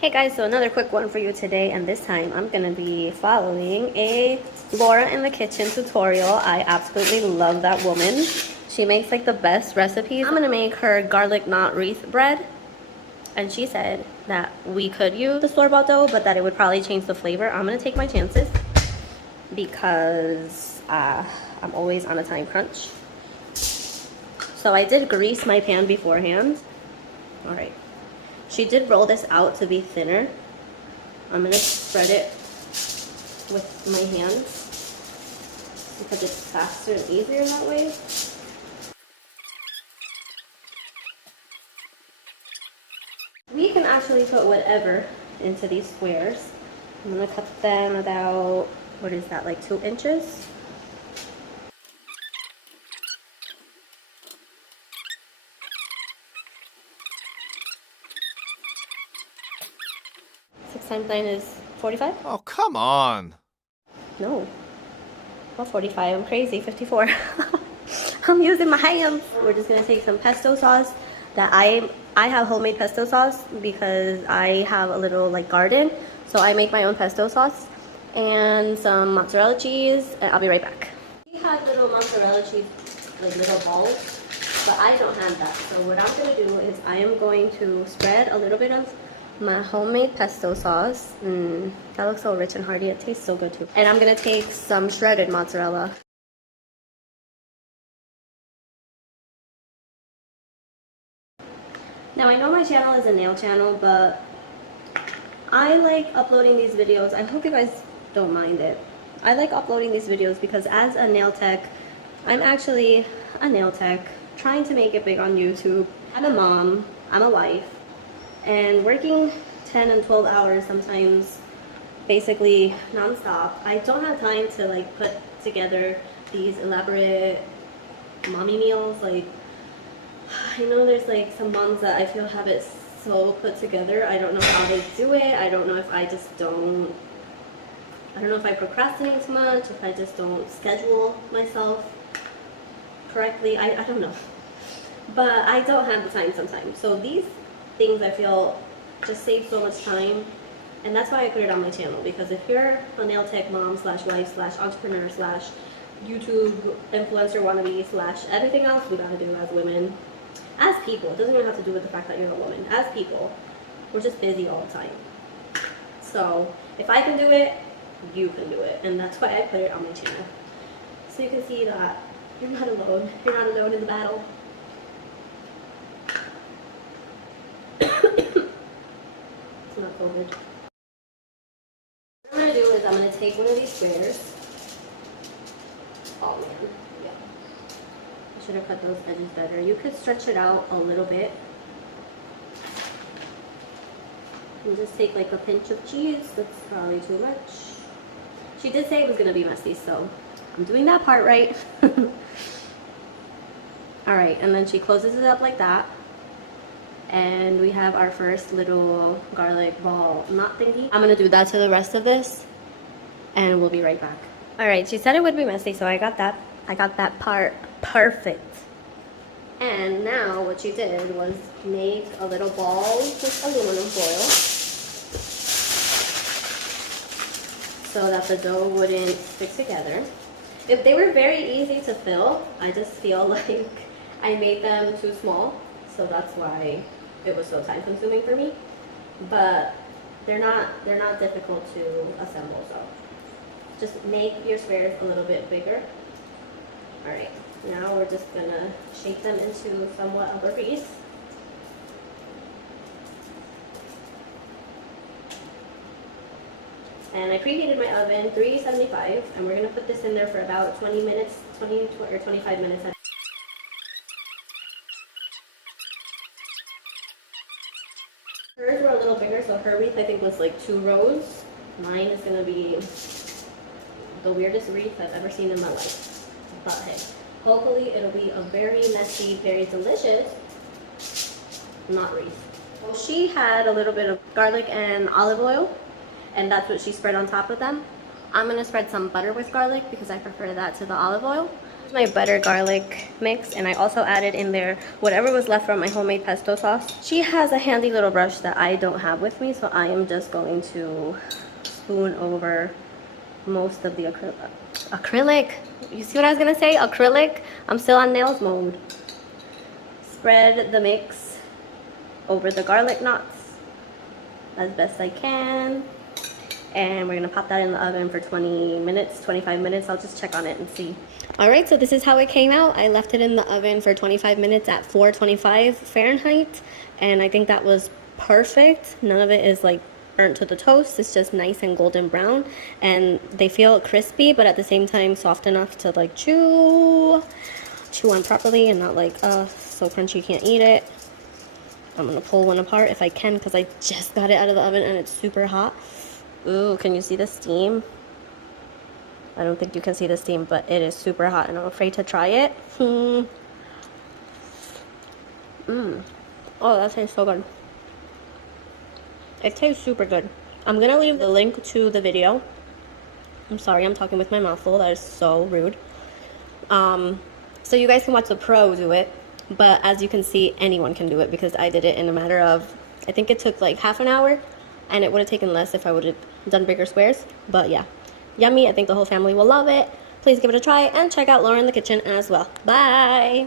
Hey guys, so another quick one for you today, and this time I'm gonna be following a Laura in the Kitchen tutorial. I absolutely love that woman. She makes like the best recipes. I'm gonna make her garlic knot wreath bread, and she said that we could use the store-bought dough, but that it would probably change the flavor. I'm gonna take my chances because I'm always on a time crunch. So I did grease my pan beforehand. All right. She did roll this out to be thinner. I'm gonna spread it with my hands because it's faster and easier that way. We can actually put whatever into these squares. I'm gonna cut them about, what is that, like 2 inches? Six times 9 is 45? Oh, come on. No. Not 45, I'm crazy, 54. I'm using my hands. We're just gonna take some pesto sauce that I have homemade pesto sauce because I have a little like garden. So I make my own pesto sauce and some mozzarella cheese, and I'll be right back. We have little mozzarella cheese, like little balls, but I don't have that. So what I'm gonna do is I am going to spread a little bit of my homemade pesto sauce. That looks so rich and hearty. It tastes so good too. And I'm gonna take some shredded mozzarella. Now I know my channel is a nail channel, but I like uploading these videos. I hope you guys don't mind it. I like uploading these videos because as a nail tech, I'm actually a nail tech trying to make it big on YouTube. I'm a mom, I'm a wife, and working 10 and 12 hours sometimes, basically non-stop. I don't have time to like put together these elaborate mommy meals. Like, I know there's like some moms that I feel have it so put together. I don't know how they do it. I don't know if I just don't, I don't know if I procrastinate too much, if I just don't schedule myself correctly. I don't know. But I don't have the time sometimes. So these things I feel just save so much time. And that's why I put it on my channel, because if you're a nail tech mom slash wife slash entrepreneur slash YouTube influencer wannabe slash everything else we gotta do as women, as people, it doesn't even have to do with the fact that you're a woman, as people, we're just busy all the time. So if I can do it, you can do it. And that's why I put it on my channel. So you can see that you're not alone. You're not alone in the battle. It's not COVID. What I'm gonna do is I'm gonna take one of these squares. Oh man, yeah. I should have cut those edges better. You could stretch it out a little bit. And just take like a pinch of cheese. That's probably too much. She did say it was gonna be messy, so I'm doing that part right. Alright, and then she closes it up like that. And we have our first little garlic ball knot thingy. I'm gonna do that to the rest of this, and we'll be right back. All right, she said it would be messy, so I got that part perfect. And now what she did was make a little ball with aluminum foil so that the dough wouldn't stick together. If they were very easy to fill, I just feel like I made them too small, so that's why it was so time consuming for me. But they're not difficult to assemble, so just make your squares a little bit bigger. All right, now we're just gonna shape them into somewhat of a wreath. And I preheated my oven, 375, and we're gonna put this in there for about 20 minutes, 20 or 25 minutes. Hers were a little bigger, so her wreath I think was like 2 rows. Mine is gonna be the weirdest wreath I've ever seen in my life. But hey, hopefully it'll be a very messy, very delicious knot wreath. Well, she had a little bit of garlic and olive oil, and that's what she spread on top of them. I'm gonna spread some butter with garlic because I prefer that to the olive oil. My butter garlic mix, and I also added in there whatever was left from my homemade pesto sauce. She has a handy little brush that I don't have with me, so I am just going to spoon over most of the acrylic. You see what I was gonna say? Acrylic. I'm still on nails mode. Spread the mix over the garlic knots as best I can. And we're gonna pop that in the oven for 20 minutes, 25 minutes. I'll just check on it and see. All right, so this is how it came out. I left it in the oven for 25 minutes at 425 Fahrenheit. And I think that was perfect. None of it is like burnt to the toast. It's just nice and golden brown. And they feel crispy, but at the same time soft enough to like chew on properly and not like, so crunchy you can't eat it. I'm gonna pull one apart if I can because I just got it out of the oven and it's super hot. Ooh, can you see the steam? I don't think you can see the steam, but it is super hot and I'm afraid to try it. Oh, that tastes so good. It tastes super good. I'm gonna leave the link to the video. I'm sorry, I'm talking with my mouth full. That is so rude. So you guys can watch the pro do it, but as you can see, anyone can do it because I did it in a matter of, I think it took like half an hour, and it would have taken less if I would have done bigger squares. But yeah, yummy. I think the whole family will love it. Please give it a try and check out Laura in the kitchen as well. Bye.